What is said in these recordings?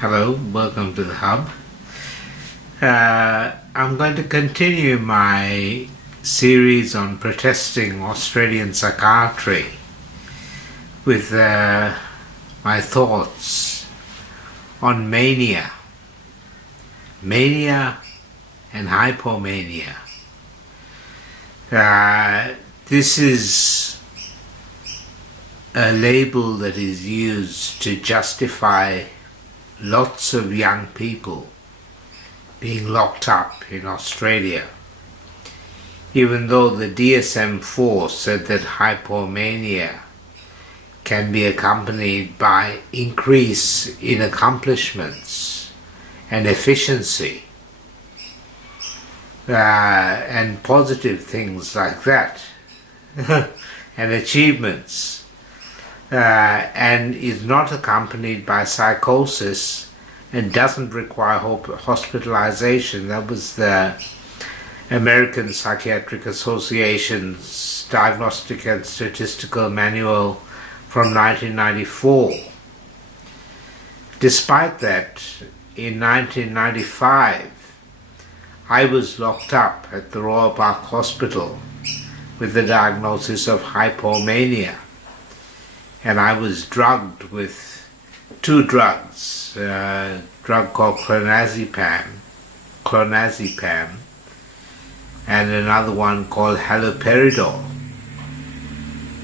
Hello, welcome to the Hub. I'm going to continue my series on protesting Australian psychiatry with my thoughts on mania and hypomania. This is a label that is used to justify lots of young people being locked up in Australia, even though the DSM-4 said that hypomania can be accompanied by increase in accomplishments and efficiency and positive things like that and achievements. And is not accompanied by psychosis and doesn't require hospitalization. That was the American Psychiatric Association's Diagnostic and Statistical Manual from 1994. Despite that, in 1995, I was locked up at the Royal Park Hospital with the diagnosis of hypomania. And I was drugged with two drugs, a drug called clonazepam, and another one called haloperidol.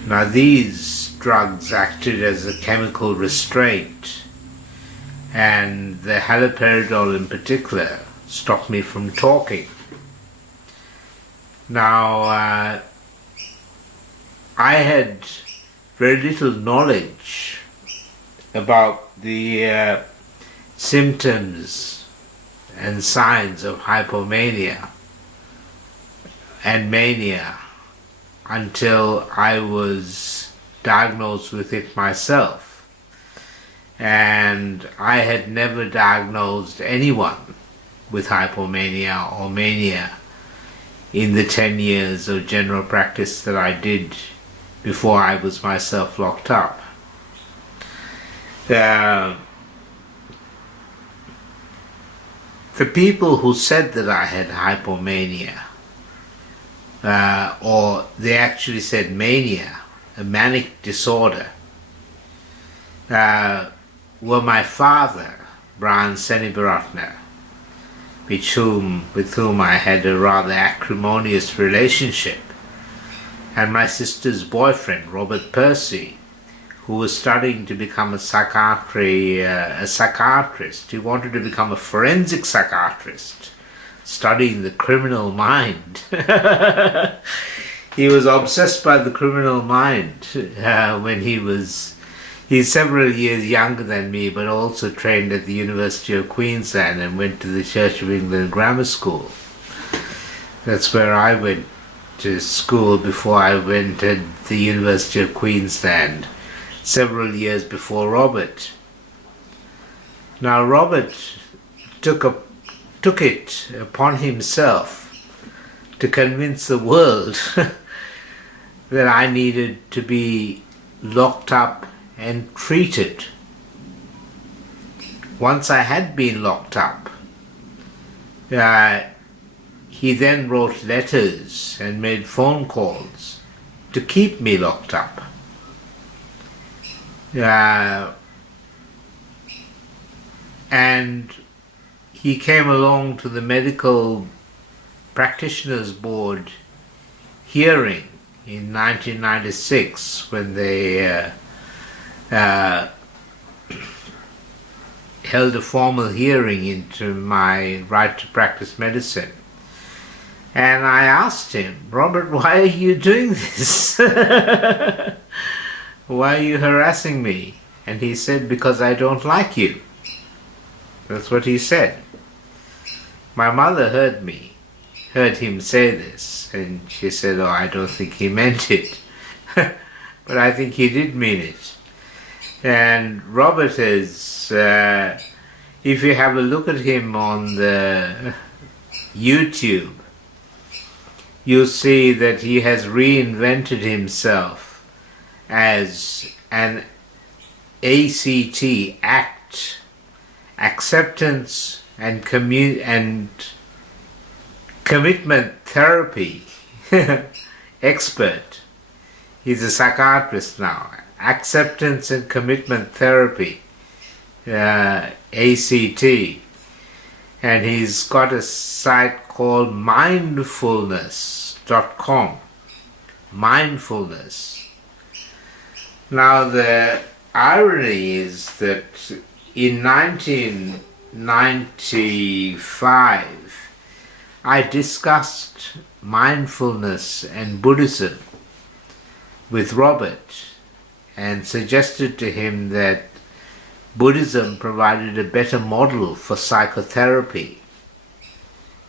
Now these drugs acted as a chemical restraint, and the haloperidol in particular stopped me from talking. Now I had very little knowledge about the symptoms and signs of hypomania and mania until I was diagnosed with it myself. And I had never diagnosed anyone with hypomania or mania in the 10 years of general practice that I did before I was myself locked up. The people who said that I had hypomania, or they actually said mania, a manic disorder, were my father, Dr Senewiratne, with whom I had a rather acrimonious relationship, and my sister's boyfriend, Robert Percy, who was studying to become a psychiatrist. He wanted to become a forensic psychiatrist, studying the criminal mind. He was obsessed by the criminal mind when he's several years younger than me, but also trained at the University of Queensland and went to the Church of England Grammar School. That's where I went to school before I went at the University of Queensland, several years before Robert. Now Robert took it upon himself to convince the world that I needed to be locked up and treated. Once I had been locked up, he then wrote letters and made phone calls to keep me locked up. And he came along to the Medical Practitioners Board hearing in 1996 when they held a formal hearing into my right to practice medicine. And I asked him, Robert, why are you doing this? Why are you harassing me? And he said, because I don't like you. That's what he said. My mother heard him say this, and she said, oh, I don't think he meant it. But I think he did mean it. And Robert is, if you have a look at him on the YouTube, you'll see that he has reinvented himself as an ACT, acceptance and commitment therapy expert. He's a psychiatrist now. Acceptance and commitment therapy, ACT. And he's got a site called mindfulness.com. Mindfulness. Now the irony is that in 1995 I discussed mindfulness and Buddhism with Robert and suggested to him that Buddhism provided a better model for psychotherapy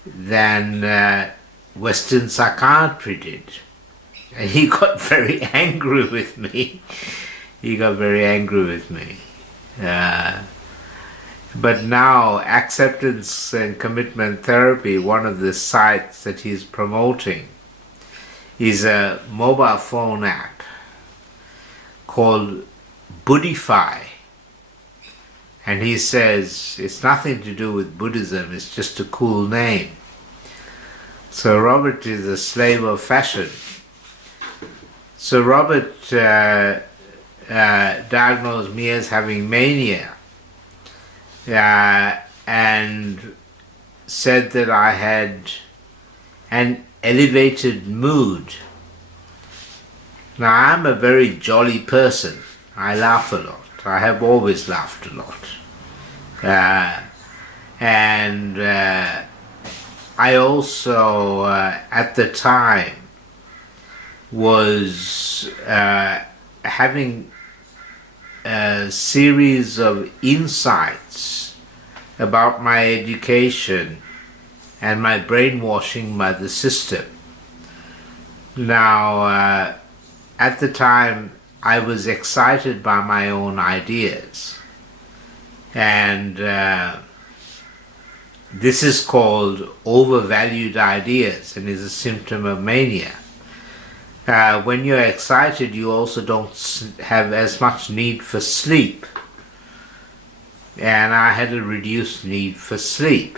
than Western psychiatry did. And he got very angry with me. But now, acceptance and commitment therapy, one of the sites that he's promoting, is a mobile phone app called Buddhify. And he says it's nothing to do with Buddhism, it's just a cool name. So Robert is a slave of fashion. So Robert diagnosed me as having mania and said that I had an elevated mood. Now I'm a very jolly person. I laugh a lot. I have always laughed a lot. And I also, at the time, was having a series of insights about my education and my brainwashing by the system. Now, at the time, I was excited by my own ideas, and this is called overvalued ideas and is a symptom of mania. When you're excited, you also don't have as much need for sleep, and I had a reduced need for sleep.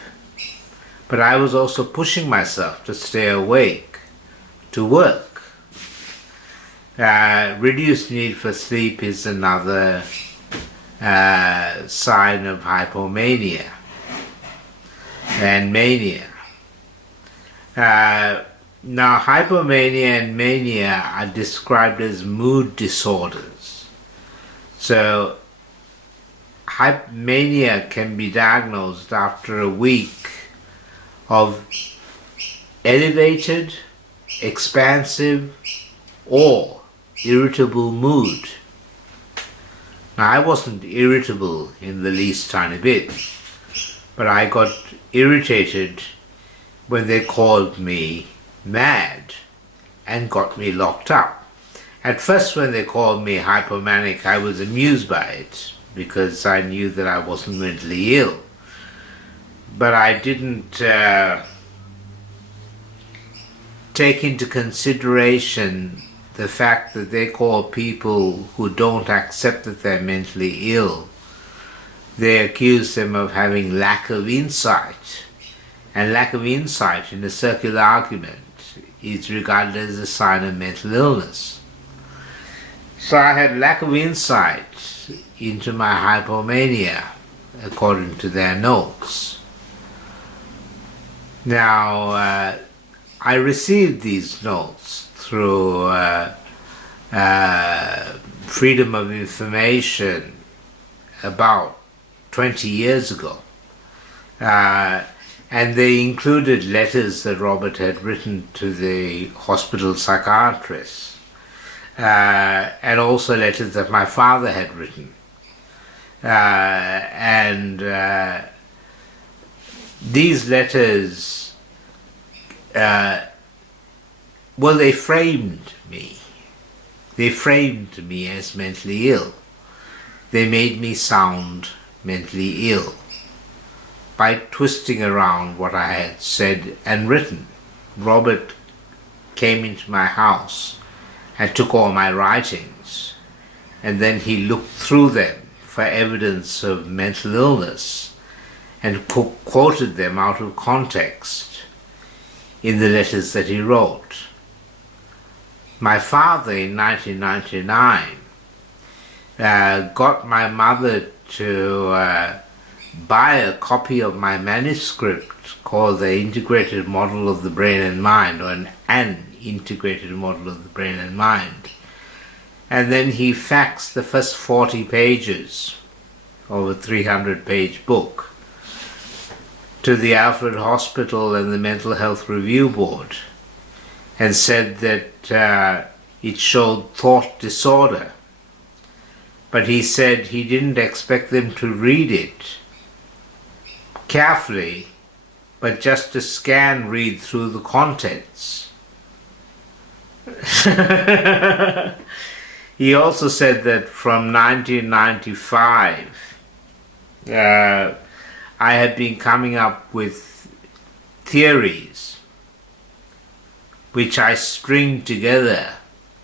But I was also pushing myself to stay awake, to work. Reduced need for sleep is another sign of hypomania and mania. Now, hypomania and mania are described as mood disorders. So, mania can be diagnosed after a week of elevated, expansive, or irritable mood. Now, I wasn't irritable in the least tiny bit, but I got irritated when they called me mad and got me locked up. At first, when they called me hypomanic, I was amused by it because I knew that I wasn't mentally ill. But I didn't take into consideration the fact that they call people who don't accept that they're mentally ill, they accuse them of having lack of insight. And lack of insight in a circular argument is regarded as a sign of mental illness. So I had lack of insight into my hypomania, according to their notes. Now, I received these notes through Freedom of Information about 20 years ago. And they included letters that Robert had written to the hospital psychiatrist, and also letters that my father had written. These letters, they framed me. They framed me as mentally ill. They made me sound mentally ill by twisting around what I had said and written. Robert came into my house and took all my writings, and then he looked through them for evidence of mental illness and quoted them out of context in the letters that he wrote. My father in 1999 got my mother to buy a copy of my manuscript called The Integrated Model of the Brain and Mind, or an Integrated Model of the Brain and Mind. And then he faxed the first 40 pages of a 300-page book to the Alfred Hospital and the Mental Health Review Board, and said that it showed thought disorder. But he said he didn't expect them to read it carefully, but just to read through the contents. He also said that from 1995, I had been coming up with theories which I string together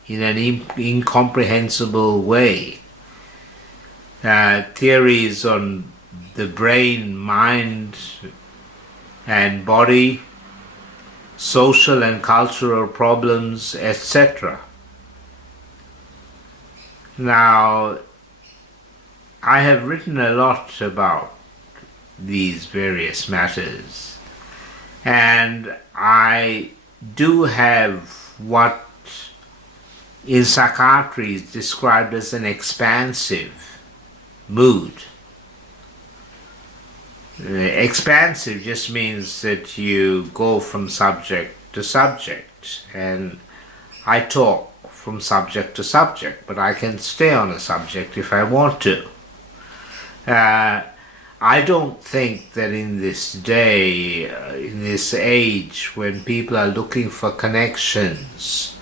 in an incomprehensible way. Theories on the brain, mind, and body, social and cultural problems, etc. Now, I have written a lot about these various matters, and I do have what in psychiatry is described as an expansive mood. Expansive just means that you go from subject to subject, and I talk from subject to subject, but I can stay on a subject if I want to. I don't think that in this day, in this age, when people are looking for connections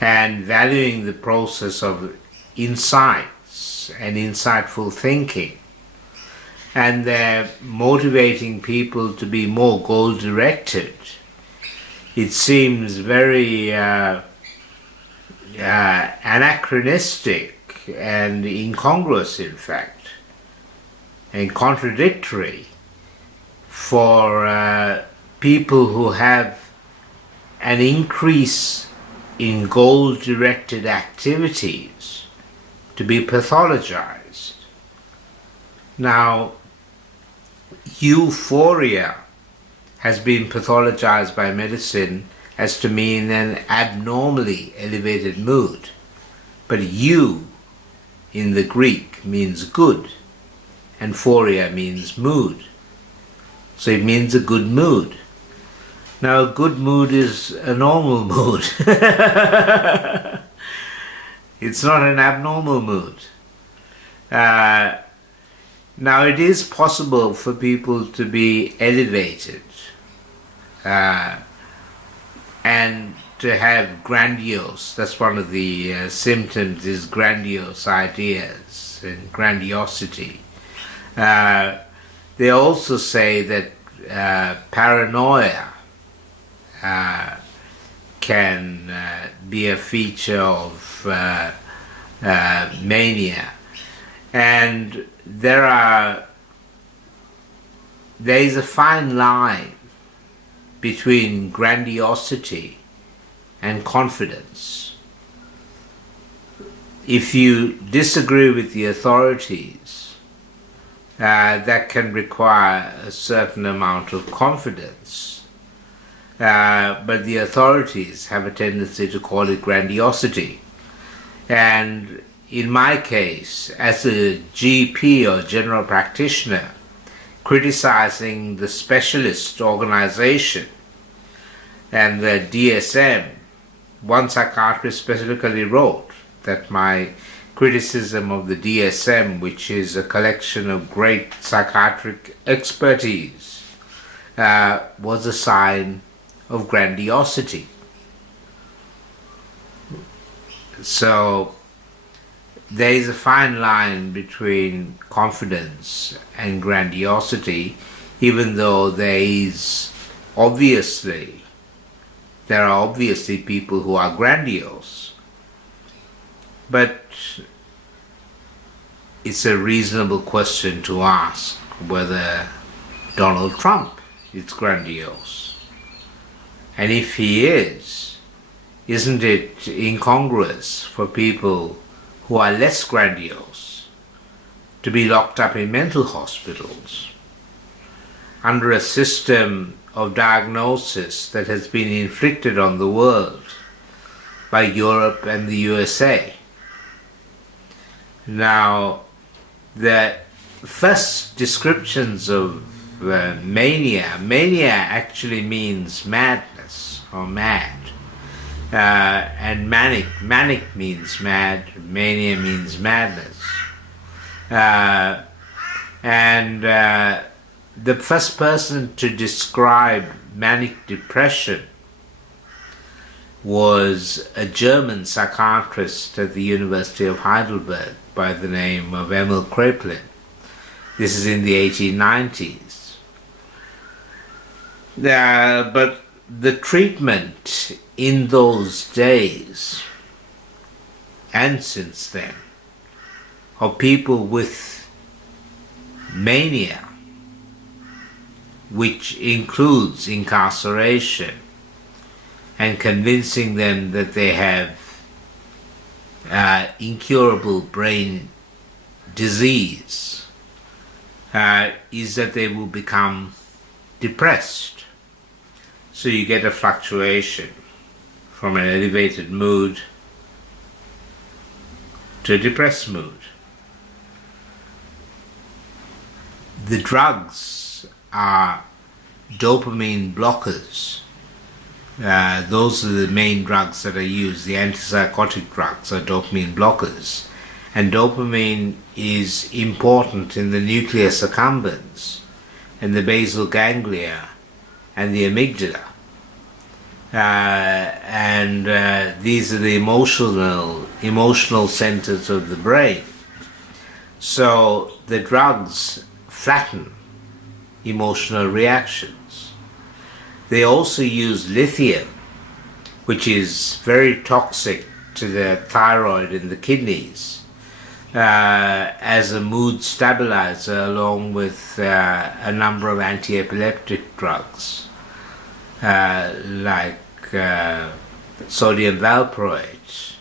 and valuing the process of insights and insightful thinking, and they're motivating people to be more goal-directed, it seems very anachronistic and incongruous, in fact, and contradictory for people who have an increase in goal-directed activities to be pathologized. Now, euphoria has been pathologized by medicine as to mean an abnormally elevated mood. But eu in the Greek means good, and phoria means mood. So it means a good mood. Now, a good mood is a normal mood. It's not an abnormal mood. Now, it is possible for people to be elevated and to have grandiose, that's one of the symptoms, is grandiose ideas and grandiosity. They also say that paranoia can be a feature of mania. And there is a fine line between grandiosity and confidence. If you disagree with the authorities, that can require a certain amount of confidence. But the authorities have a tendency to call it grandiosity. And in my case, as a GP or general practitioner, criticizing the specialist organization and the DSM, one psychiatrist specifically wrote that my criticism of the DSM, which is a collection of great psychiatric expertise, was a sign of grandiosity. So there is a fine line between confidence and grandiosity, even though there are obviously people who are grandiose. But it's a reasonable question to ask whether Donald Trump is grandiose. And if he is, isn't it incongruous for people who are less grandiose to be locked up in mental hospitals under a system of diagnosis that has been inflicted on the world by Europe and the USA? Now, the first descriptions of mania actually means madness or mad, and manic means mad, mania means madness, and the first person to describe manic depression was a German psychiatrist at the University of Heidelberg by the name of Emil Kraepelin. This is in the 1890s. But the treatment in those days and since then of people with mania, which includes incarceration and convincing them that they have incurable brain disease, is that they will become depressed. So you get a fluctuation from an elevated mood to a depressed mood. The drugs are dopamine blockers. Those are the main drugs that are used. The antipsychotic drugs are dopamine blockers. And dopamine is important in the nucleus accumbens and the basal ganglia and the amygdala. These are the emotional centers of the brain. So the drugs flatten emotional reactions. They also use lithium, which is very toxic to the thyroid and the kidneys, as a mood stabilizer, along with a number of anti-epileptic drugs, like sodium valproate.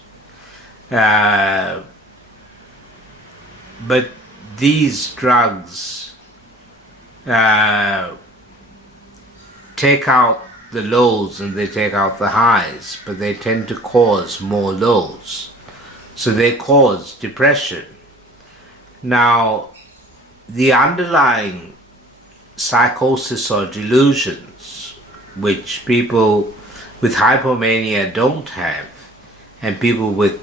But these drugs take out the lows and they take out the highs, but they tend to cause more lows. So they cause depression. Now, the underlying psychosis or delusions, which people with hypomania don't have, and people with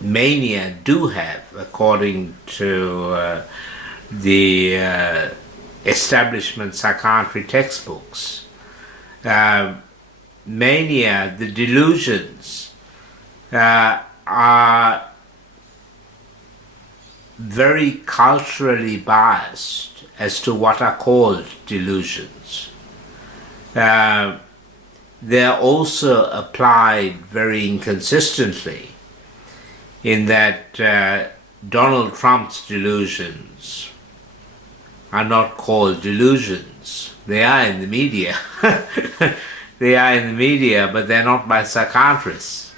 mania do have, according to the establishment psychiatry textbooks. Mania, the delusions, are very culturally biased as to what are called delusions. They're also applied very inconsistently, in that Donald Trump's delusions are not called delusions. They are in the media. They are in the media, but they're not by psychiatrists.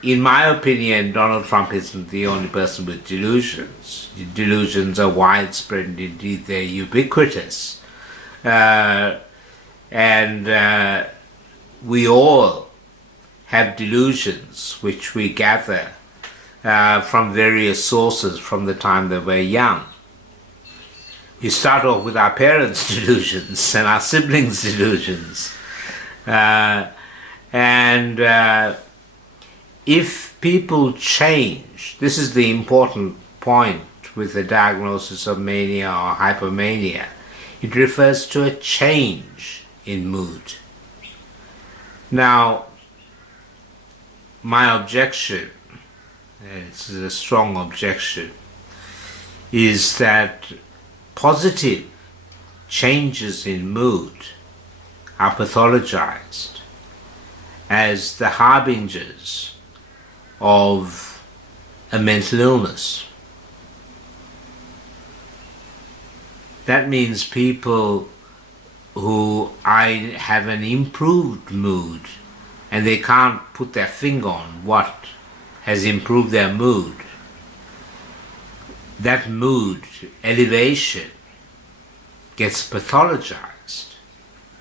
In my opinion, Donald Trump isn't the only person with delusions. Delusions are widespread, indeed they're ubiquitous. We all have delusions which we gather from various sources from the time that we're young. You start off with our parents' delusions and our siblings' delusions. If people change, this is the important point with the diagnosis of mania or hypomania, it refers to a change in mood. Now, my objection, and it's a strong objection, is that positive changes in mood are pathologized as the harbingers of a mental illness. That means people who have an improved mood and they can't put their finger on what has improved their mood. That mood elevation gets pathologized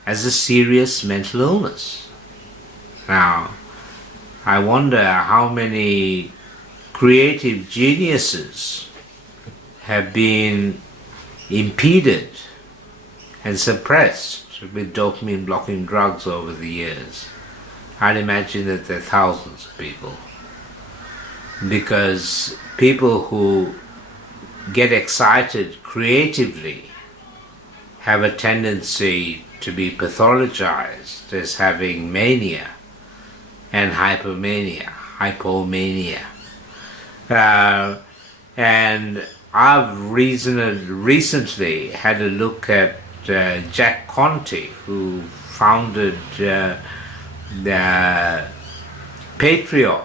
as a serious mental illness. Now, I wonder how many creative geniuses have been impeded and suppressed with dopamine blocking drugs over the years. I'd imagine that there are thousands of people. Because people who get excited creatively have a tendency to be pathologized as having mania and hypomania. And I've recently had a look at Jack Conte, who founded the Patreon.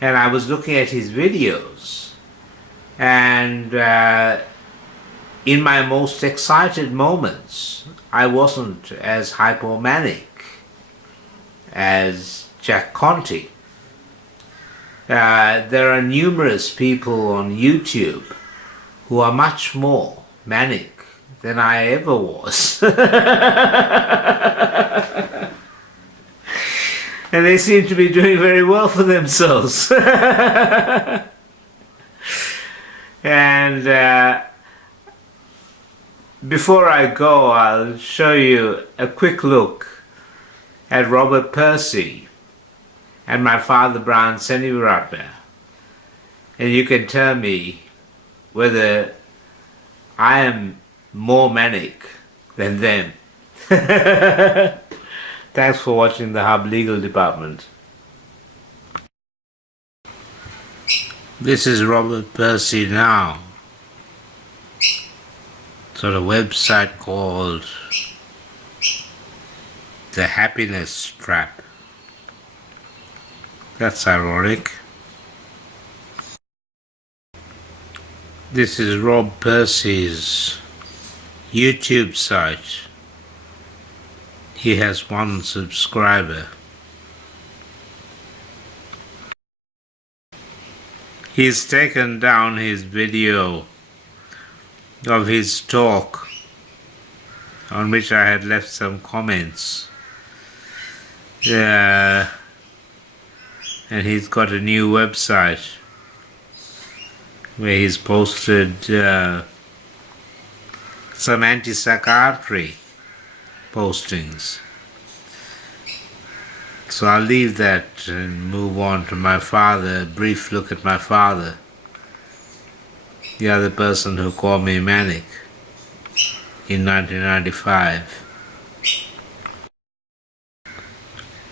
And I was looking at his videos, and in my most excited moments, I wasn't as hypomanic as Jack Conte. There are numerous people on YouTube who are much more manic than I ever was. And they seem to be doing very well for themselves. And before I go, I'll show you a quick look at Robert Percy and my father Brian Senewiratne. And you can tell me whether I am more manic than them. Thanks for watching the Hub Legal Department. This is Robert Percy now. It's on a website called The Happiness Trap. That's ironic. This is Rob Percy's YouTube site. He has 1 subscriber. He's taken down his video of his talk on which I had left some comments. And he's got a new website where he's posted some anti-psychiatry postings. So I'll leave that and move on to my father, a brief look at my father, the other person who called me manic in 1995.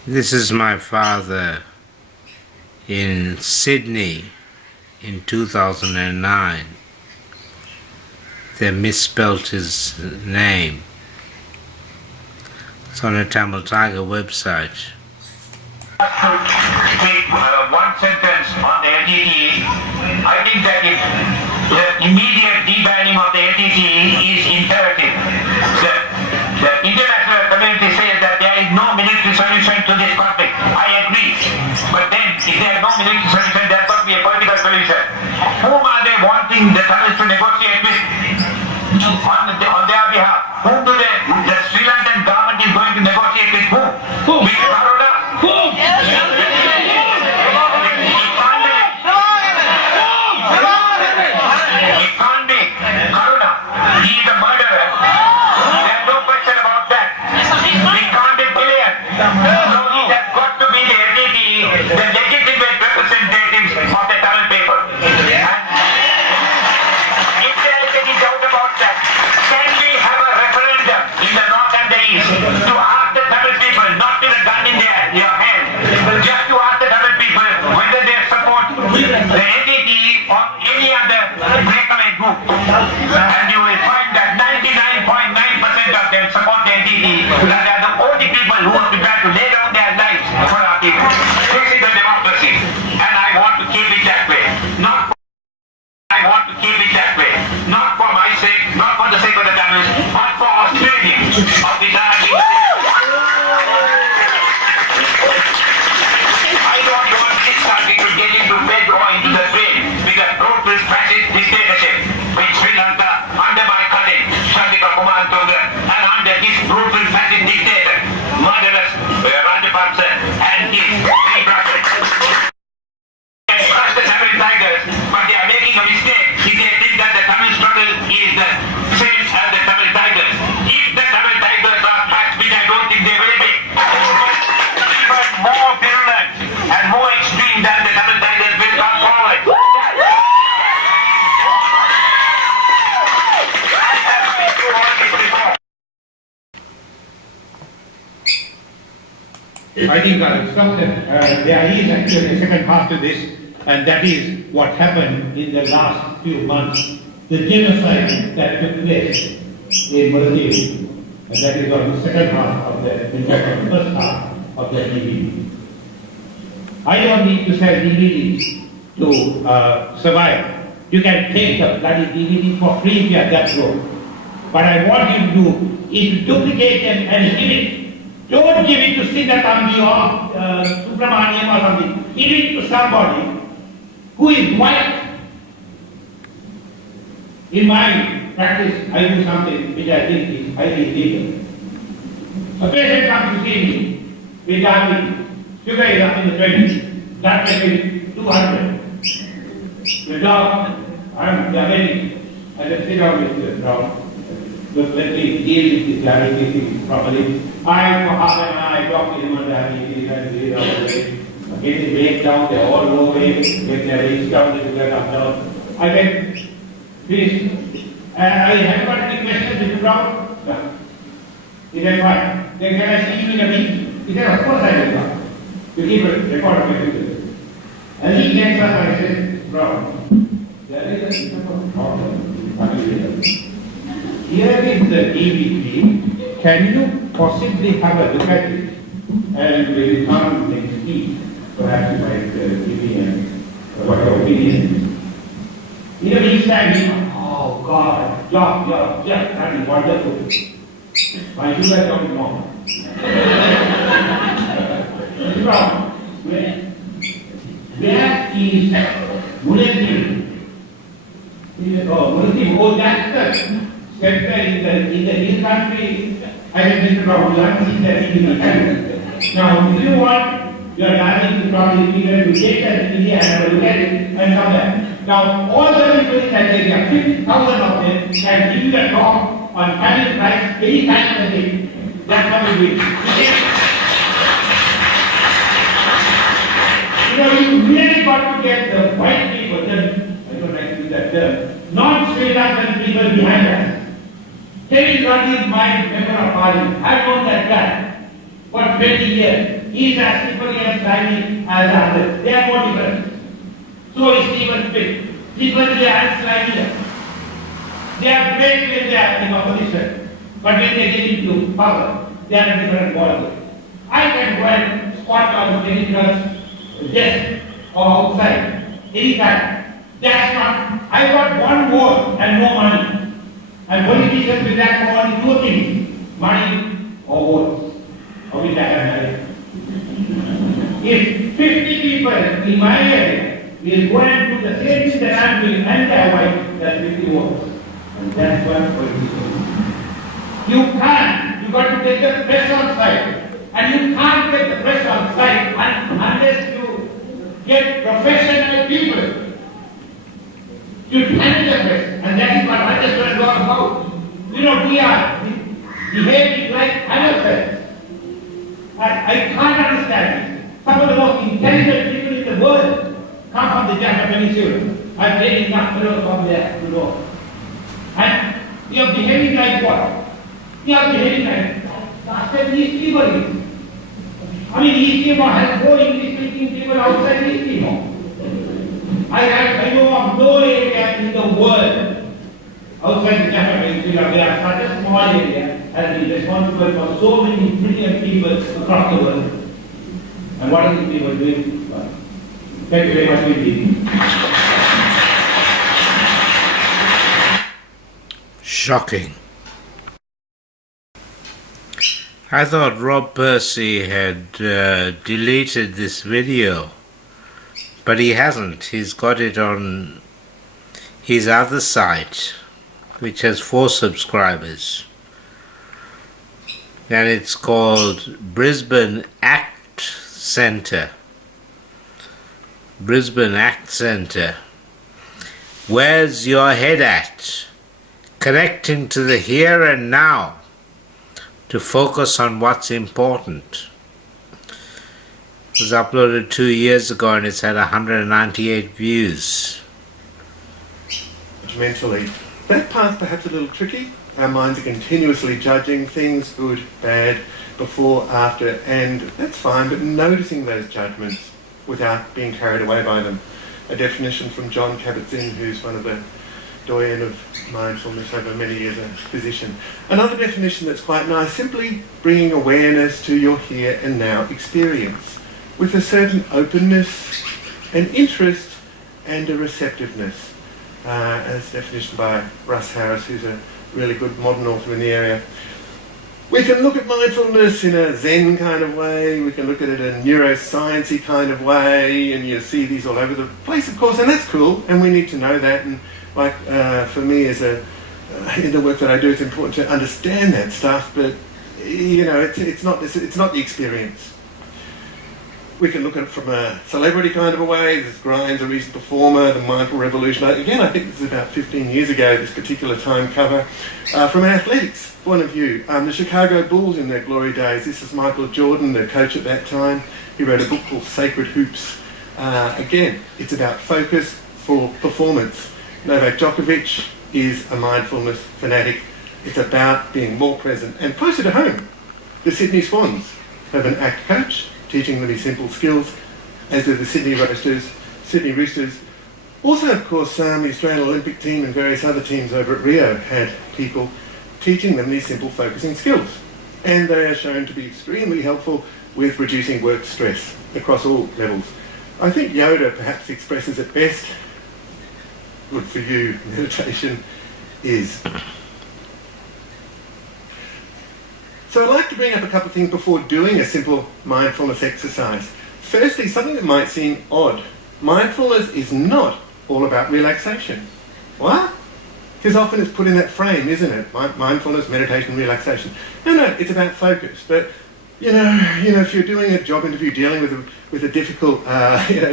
This is my father in Sydney in 2009. They misspelt his name. It's on a Tamil Tiger website. Take one sentence on the LTT. I think that if the immediate debanning of the LTT is imperative. The international community says that there is no military solution to this conflict. I agree. But then, if there is no military solution, there has got to be a political solution. Whom are they wanting the Tamils to negotiate with on their behalf? Whom do the Sri Lankan government is going to negotiate with whom? With Baroda? And you will find that 99.9% of them support the NTT. That they are the only people who are prepared to lay down their lives for our people. This is the democracy, and I want to keep it that way. Not for my sake, I think I'll stop there. There is actually a second half to this, and that is what happened in the last few months. The genocide that took place in Brisbane, and that is on the second half of the, in fact, on the first half of the DVD. I don't need to sell DVDs to survive. You can take the bloody DVD for free if you are that broke. What I want you to do is to duplicate them and give it. Don't give it to Siddharthamji or Subramaniam or something. Give it to somebody who is white. In my practice, I do something which I think is highly illegal. A patient comes to see me with diabetes. Sugar is up in the 20s. Blood pressure is 200. The dog, I'm diabetic. I just sit down with the dog. Look, let me deal with this diabetes properly. I, for half an hour, I talk to him on diabetes and deal with it. Get the weight down, they're all overweight, get their weight down, they get up down. I said, please, I haven't got any questions, Mr. Brown? No. He said, fine. Then can I see you in a week? He said, of course I will come. You keep a record of everything. And he gets up and I said, Brown, there is a problem. Here is the DVD. Can you possibly have a look at it? And we will come next week. Perhaps you might give me what your opinion is. In a week's time, oh God, job, that is wonderful. My sugar don't know. Where is Mulati? Mulati, oh, that's the center in the hill country. I have been from London, that is in the country. Now, if you want, you are driving to probably figure to take that video and have a look at it and come back. Now, all the people in that area, 50,000 of them, can give you a talk on family rights any time of the day. That's how we do it. You know, you really got to get the white people, I don't like to use that term, non-Sri Lankan people behind us. Terry Gandhi is my member of parliament. I've known that guy for 20 years. He is as slippery and slimy as others. They are no different. So is Stephen Smith. Slippery and slimy. They are great when they are in opposition. But when they get into power, they are a different ballgame. I can go and squat on the Democrats' desk or outside anytime. That's not. I got one vote and no money. And politicians will lack for only two things, money or votes. Or will lack marriage. If 50 people in my area will go and do the same thing that I'm doing and their wife, that's 50 votes. And that's what politicians do. You can't. You got to get the press on side. And you can't get the press on side unless you get professional people to handle the press. And that is what management is all about. You know, we are behaving like amateurs. I can't understand it. Some of the most intelligent people in the world come from the Java Peninsula. I've taken enough fellows from there to know. And we are behaving like what? We are behaving like East Timor. I mean, East Timor has more English-speaking people outside East Timor. I know of no area in the world outside the Java Peninsula where such a small area has been responsible for so many brilliant people across the world. And what are these people doing? Thank you very much indeed. Shocking. I thought Rob Percy had deleted this video, but he hasn't. He's got it on his other site, which has 4 subscribers, and it's called Brisbane Act Centre. Brisbane Act Centre. Where's your head at? Connecting to the here and now to focus on what's important. It was uploaded 2 years ago and it's had 198 views. Mentally That part's perhaps a little tricky. Our minds are continuously judging things, good, bad, before, after, and that's fine, but noticing those judgments without being carried away by them. A definition from John Kabat-Zinn, who's one of the doyen of mindfulness over many years, a physician. Another definition that's quite nice, simply bringing awareness to your here and now experience with a certain openness, an interest, and a receptiveness, as definition by Russ Harris, who's a really good modern author in the area. We can look at mindfulness in a Zen kind of way, we can look at it in a neuroscience-y kind of way, and you see these all over the place, of course, and that's cool, and we need to know that, and like for me as in the work that I do, it's important to understand that stuff, but it's not the experience. We can look at it from a celebrity kind of a way. There's Grimes, a recent performer, the Mindful Revolution. Again, I think this is about 15 years ago, this particular time cover. From an athletics point of view, the Chicago Bulls in their glory days. This is Michael Jordan, the coach at that time. He wrote a book called Sacred Hoops. Again, it's about focus for performance. Novak Djokovic is a mindfulness fanatic. It's about being more present. And closer to home, the Sydney Swans have an ACT coach, teaching them these simple skills, as do the Sydney Roosters. Also, of course, the Australian Olympic team and various other teams over at Rio had people teaching them these simple focusing skills. And they are shown to be extremely helpful with reducing work stress across all levels. I think Yoda perhaps expresses it best. Good for you, meditation is. So I'd like to bring up a couple of things before doing a simple mindfulness exercise. Firstly, something that might seem odd. Mindfulness is not all about relaxation. What? Because often it's put in that frame, isn't it? Mindfulness, meditation, relaxation. No, it's about focus. But, if you're doing a job interview dealing with a difficult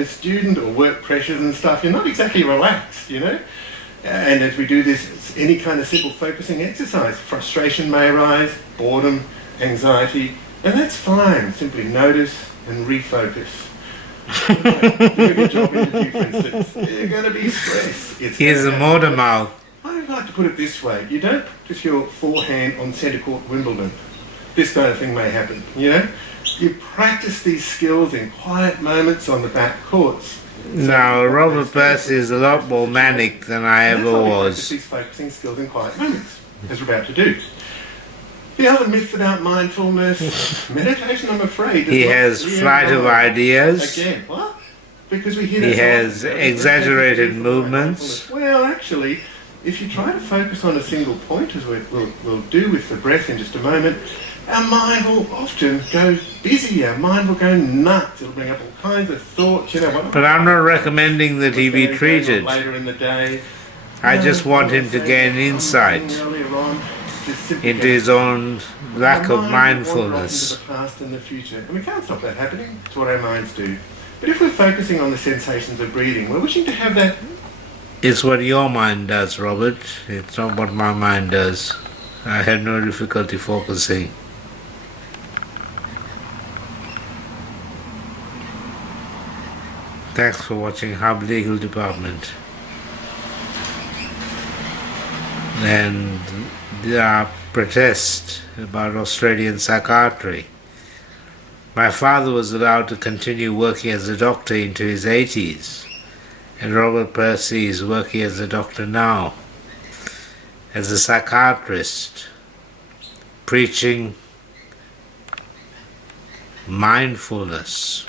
student or work pressures and stuff, you're not exactly relaxed, And as we do this, any kind of simple focusing exercise, frustration may arise, boredom, anxiety, and that's fine. Simply notice and refocus. Doing a job interview, for instance, you're going to be stressed. Here's a motor mouth. I'd like to put it this way. You don't practice your forehand on centre court Wimbledon. This kind of thing may happen, You practice these skills in quiet moments on the back courts. Now, Robert Percy is a lot more manic than I ever was. These focusing skills in quiet moments, as we're about to do. The other myth about mindfulness, meditation, I'm afraid. He has flight of ideas. Again, what? Because we hear he has exaggerated movements. Well, actually, if you try to focus on a single point, as we'll do with the breath in just a moment, our mind will often go busy, our mind will go nuts, it'll bring up all kinds of thoughts, But I'm not recommending that he be treated. Later in the day. I just want him to gain insight into his own lack of mindfulness. The past and the future. And we can't stop that happening, it's what our minds do. But if we're focusing on the sensations of breathing, we're wishing to have that. It's what your mind does, Robert. It's not what my mind does. I have no difficulty focusing. Thanks for watching Hub Legal Department. And there are protests about Australian psychiatry. My father was allowed to continue working as a doctor into his 80s, and Robert Percy is working as a doctor now, as a psychiatrist, preaching mindfulness.